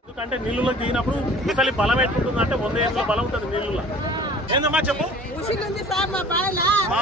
ఎందుకంటే నీళ్ళలో దిగినప్పుడు అసలు బలం ఎట్లుంటుంది అంటే వంద ఏళ్ళ బలం ఉంటుంది నీళ్ళలో. ఏందమ్మా చెప్పు? మా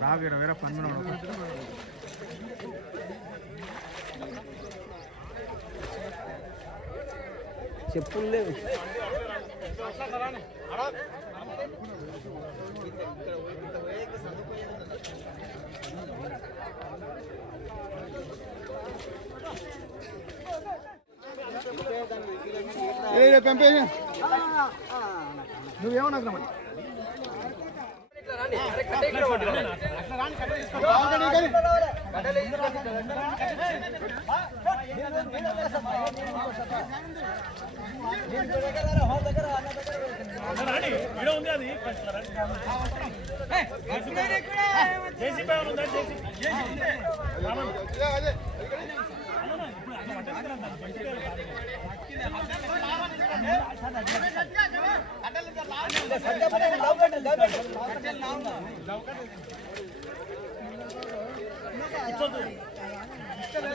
రావేరా వేరే పని చెప్పులు లేవు పెంపేసి నువ్వేమన్నా మరి జేసీబీ ఏమైనా ఉందా జేసీబీ కూర్చోద్దు. అది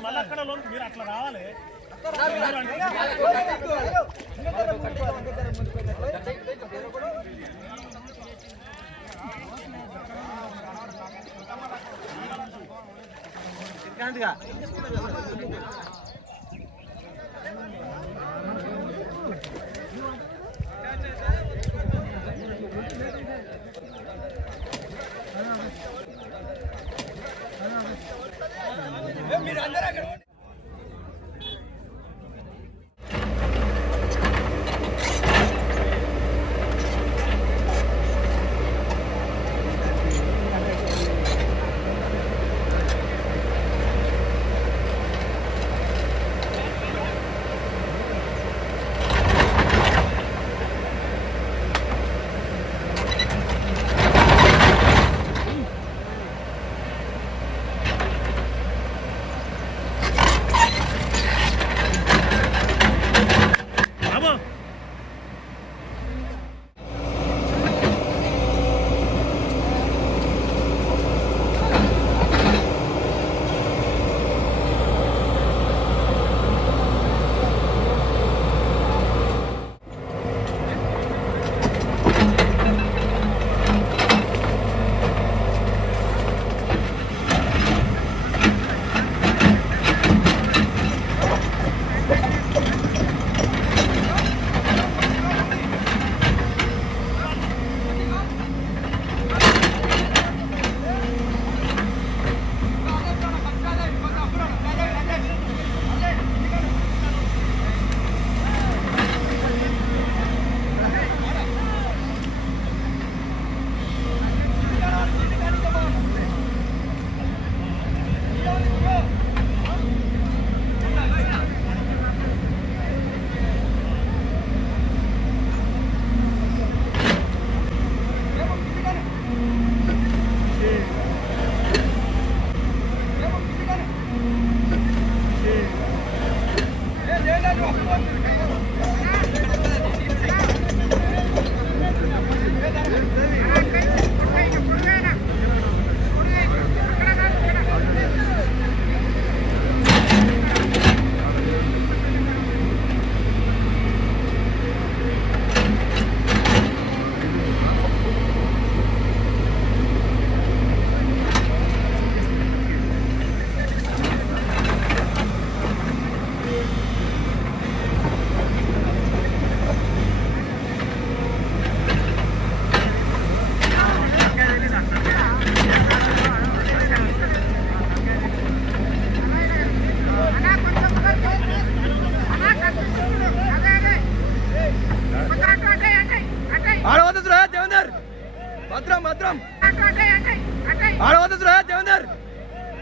మళ్ళీ అక్కడ లోన్ మీరు అట్లా రావాలి. బాబా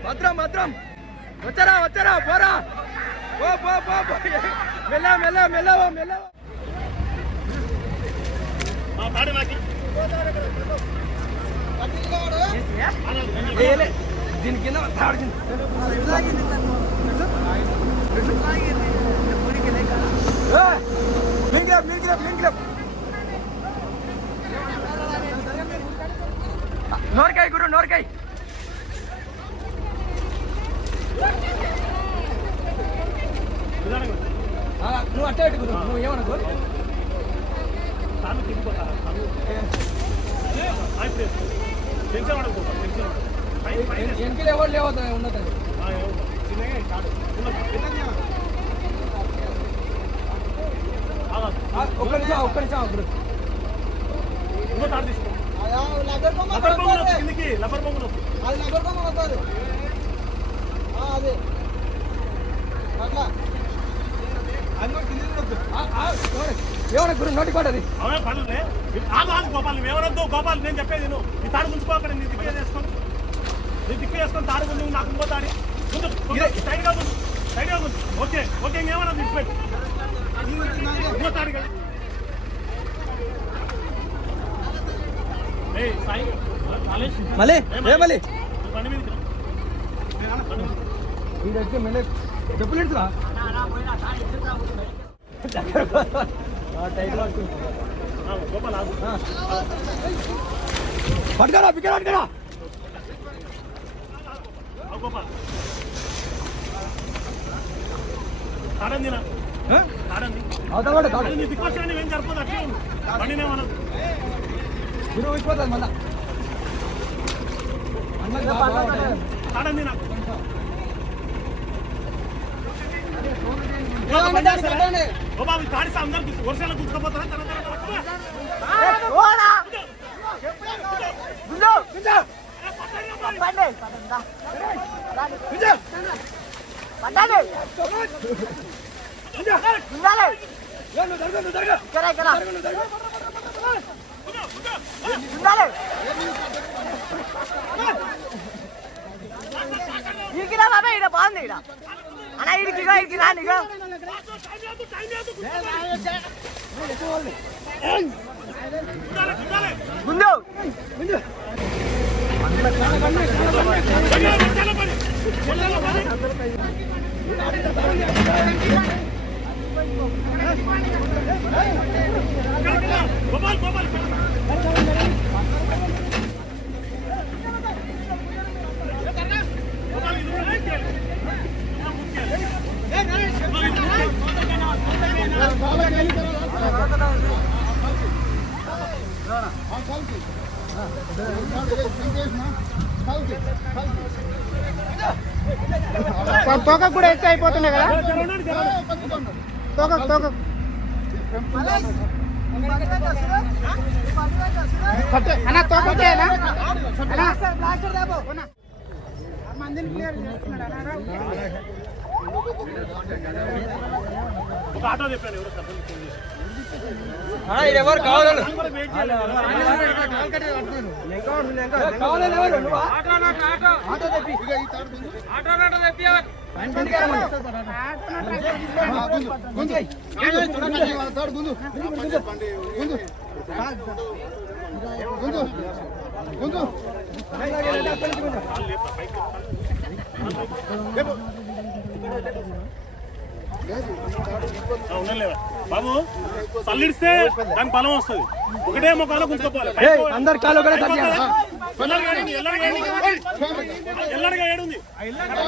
భద్రం భద్రం. వచ్చారా వచ్చారా పోరా. పో పో పో మెల్ల మెల్ల మెల్లవ మెల్లవ దీని కింద తాడుచింది మింగ్రప్ మింగ్రప్ మింగ్రప్ నోరకాయ గురు నోరకాయ. అది అట్లా. ఏమన్నా గురు నోటి కొట్టది. అవే పనులే ఆగు ఆగు గోపాల్. ఎవరొద్దు గోపాల్ నేను చెప్పేది నువ్వు ఈ తాడు ముంచుకో అక్కడ నీ దిక్కే చేసుకొని. నీ దిక్కే చేసుకొని తాడు ముందు నాకు ఇంకో తాడి. ముందు సైడ్గా ముందు. సైడ్గా ముందు. ఓకే ఓకే ఇంకేమన్నా తీసిపెట్టు ఇంకో తాడు కదా ఏయ్ సాయి కాలేజ్ మళ్ళీ? ఏ మళ్ళీ? చెప్పులు ఆగు పట్టుకరా పిక్కరా పట్టుకరా. అవతల కూడా గురువు అయిపోతుంది మళ్ళా తాడంది నాకు ఓ బాబు వర్షాలు కూర్చోపోతారా ఇడికిరా బాబా ఇక్కడ బాగుంది ఇక్కడ అలా ఇడికిగా ఇరికి రాని ముందు గోపాల్ గోపాల్ తోక కూడా ఎత్తి అయిపోతున్నాయి కదా జరగండి, జరగండి. తోక తోక అన్న తోక వచ్చాయనా మందిని క్లియర్ చేస్తున్నాడు ఒక ఆటో చెప్పాను ఎవరు సర్పంచ్ ఫోన్ చేసి. ఎవరు కావాలి వాళ్ళు కూడా వెయిట్ చేయాలి కదా. కావాలని ఎవరు నువ్వా? ఆటో తెప్పి. గుంజేయ్. ఆ, బాబు తల్లిడిస్తే దానికి బలం వస్తుంది. ఒకటే మొక్కలో గుంజుకోపోవాలి ఏయ్, అందరి. ఎల్లడిగా ఏడుంది, ఎల్లడిగా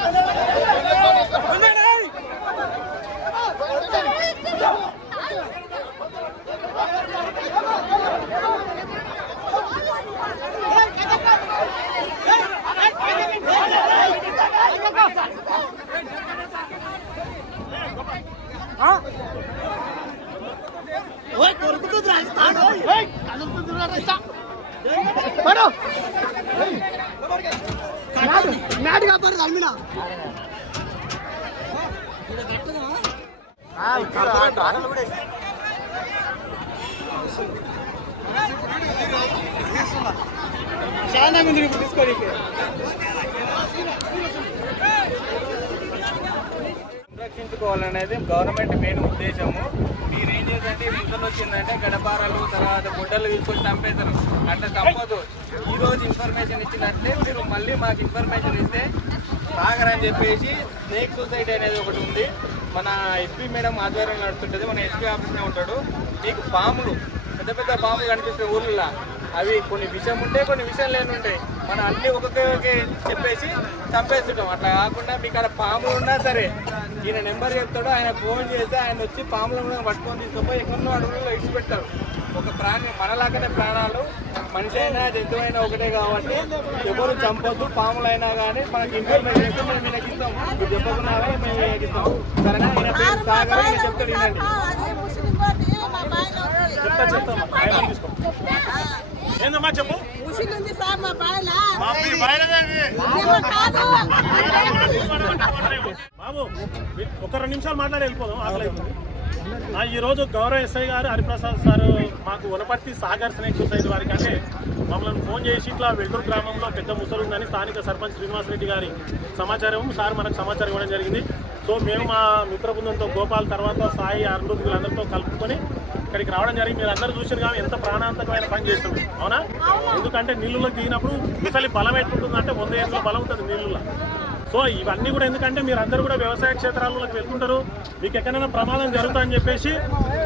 సార్ టైం ఉంది చాలా మంది తీసుకోడానికి రక్షించుకోవాలనేది గవర్నమెంట్ మెయిన్ ఉద్దేశము. మీరు ఏం చేసంటే ముసలు వచ్చిందంటే గడపారాలు తర్వాత గుడ్డలు తీసుకొని చంపేశారు. అట్లా చంపదు ఈ రోజు ఇన్ఫర్మేషన్ ఇచ్చినట్లే మీరు మళ్ళీ మాకు ఇన్ఫర్మేషన్ ఇస్తే సాగర్ అని చెప్పేసి స్నేక్ సొసైటీ అనేది ఒకటి ఉంది. మన ఎస్పీ మేడం ఆధ్వర్యంలో నడుస్తుంటుంది. మన ఎస్పీ ఆఫీస్లో ఉంటాడు. మీకు పాములు పెద్ద పెద్ద పాములు కనిపిస్తాయి ఊళ్ళలో అవి కొన్ని విషయం ఉంటాయి కొన్ని విషయం లేని ఉంటాయి. మనం అన్ని ఒక్కొక్కరికి చెప్పేసి చంపేస్తుంటాం. అట్లా కాకుండా మీకు అక్కడ పాములు ఉన్నా సరే ఈయన నెంబర్ చెప్తాడు ఆయన ఫోన్ చేసి ఆయన వచ్చి పాములను కూడా పట్టుకొని తీసుకుపోయి ఎక్కడో అడవుల్లో ఇచ్చిపెడతారు ఒక ప్రాణి మనలాగానే ప్రాణాలు మనిషి అయినా జంతువు అయినా ఒకటే కాబట్టి ఎవరు చంపొద్దు పాములైనా కానీ మనకి ఇన్ఫర్మేషన్ ఇస్తే మేము ఈయనకి ఇస్తాం. కానీ మేము ఈయనకి ఇస్తాం. సరేనా? ఈయన పేరు సాగర్ ఈయన చెప్తాడు చెప్తా తీసుకో. ఏందమ్మా చెప్పు? ముసిలింది సార్ మా బాయిల. బాబు ఒక రెండు నిమిషాలు మాట్లాడి వెళ్ళిపోదాం ఆకలి ఈ రోజు గౌరవ ఎస్ఐ గారు హరిప్రసాద్ సార్ మాకు వనపర్తి సాగర్ స్నేక్ సొసైటీ వారికి అంటే మమ్మల్ని ఫోన్ చేసి ఇట్లా వెల్టూరు గ్రామంలో పెద్ద ముసలు ఉందని స్థానిక సర్పంచ్ శ్రీనివాసరెడ్డి గారి సమాచారం సార్ మనకు సమాచారం ఇవ్వడం జరిగింది. సో మేము మా మిత్ర బృందంతో గోపాల్ తర్వాత సాయి అరుణ్ వీళ్ళందరితో కలుపుకొని ఇక్కడికి రావడం జరిగింది. మీరు అందరూ చూసారు కానీ ఎంత ప్రాణాంతకమైన పని చేస్తాం అవునా? ఎందుకంటే నీళ్ళలోకి దిగినప్పుడు ముసలి బలం ఎట్లుంటుందంటే వంద ఏళ్ళ బలం ఉంటుంది నీళ్ళలో. సో ఇవన్నీ కూడా ఎందుకంటే మీరు అందరూ కూడా వ్యవసాయ క్షేత్రాల్లోకి వెళ్తుంటారు. మీకు ఎక్కడైనా ప్రమాదం జరుగుతుందని చెప్పేసి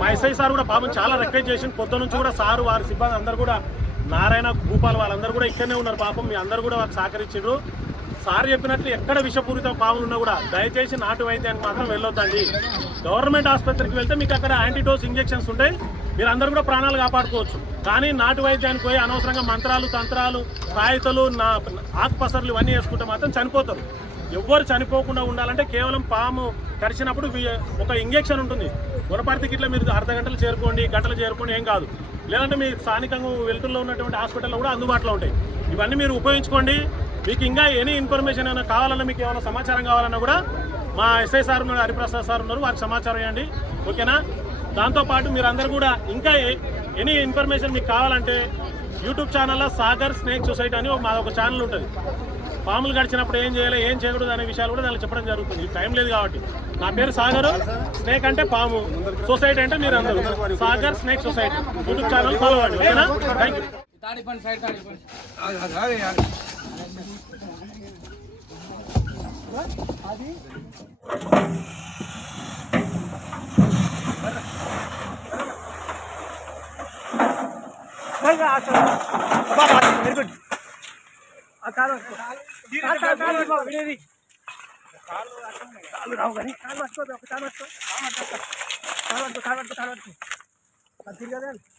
మా ఎస్ఐ సార్ కూడా పాపం చాలా రిక్వెస్ట్ చేసి పొద్దు నుంచి కూడా సారు వారి సిబ్బంది అందరూ కూడా నారాయణ భూపాల్ వాళ్ళందరూ కూడా ఇక్కడనే ఉన్నారు పాపం. మీ అందరూ కూడా వారికి సహకరించారు సార్ చెప్పినట్లు ఎక్కడ విషపూరిత పాములు ఉన్నా కూడా దయచేసి నాటు వైద్యానికి మాత్రం వెళ్ళొద్దండి. గవర్నమెంట్ ఆసుపత్రికి వెళ్తే మీకు అక్కడ యాంటీడోస్ ఇంజెక్షన్స్ ఉంటాయి. మీరు అందరూ కూడా ప్రాణాలు కాపాడుకోవచ్చు. కానీ నాటు వైద్యానికి పోయి అనవసరంగా మంత్రాలు తంత్రాలు కాగితలు నా ఆకుపసర్లు ఇవన్నీ వేసుకుంటే మాత్రం చనిపోతారు. ఎవ్వరు చనిపోకుండా ఉండాలంటే కేవలం పాము కరిచినప్పుడు వి- ఒక ఇంజెక్షన్ ఉంటుంది. గుణపడితే గిట్ల మీరు అర్ధ గంటలు చేరుకోండి గంటలు చేరుకోండి ఏం కాదు. లేదంటే మీ స్థానికంగా వెలుతుల్లో ఉన్నటువంటి హాస్పిటల్లో కూడా అందుబాటులో ఉంటాయి. ఇవన్నీ మీరు ఉపయోగించుకోండి. మీకు ఇంకా ఎనీ ఇన్ఫర్మేషన్ ఏమైనా కావాలన్నా మీకు ఏమైనా సమాచారం కావాలన్నా కూడా మా ఎస్ఐ సార్ ఉన్నారు హరిప్రసాద్ సార్ ఉన్నారు వారికి సమాచారం ఇవ్వండి. ఓకేనా? దాంతోపాటు మీరు అందరు కూడా ఇంకా ఎనీ ఇన్ఫర్మేషన్ మీకు కావాలంటే యూట్యూబ్ ఛానల్లో సాగర్ స్నేక్ సొసైటీ అని మా ఒక ఛానల్ ఉంటుంది. పాములు గడిచినప్పుడు ఏం చేయాలి ఏం చేయకూడదు అనే విషయాలు కూడా దానికి చెప్పడం జరుగుతుంది. టైం లేదు కాబట్టి. నా పేరు సాగర్ స్నేక్ అంటే పాము. సొసైటీ అంటే మీరు అందరూ Sagar snake society. YouTube channel follow అవ్వండి. ఓకేనా? థ్యాంక్ యూ बर आधी वेरी गुड चालू राहू घरी चालू असतो चालू असतो चालू असतो चालू असतो चालू असतो चालू असतो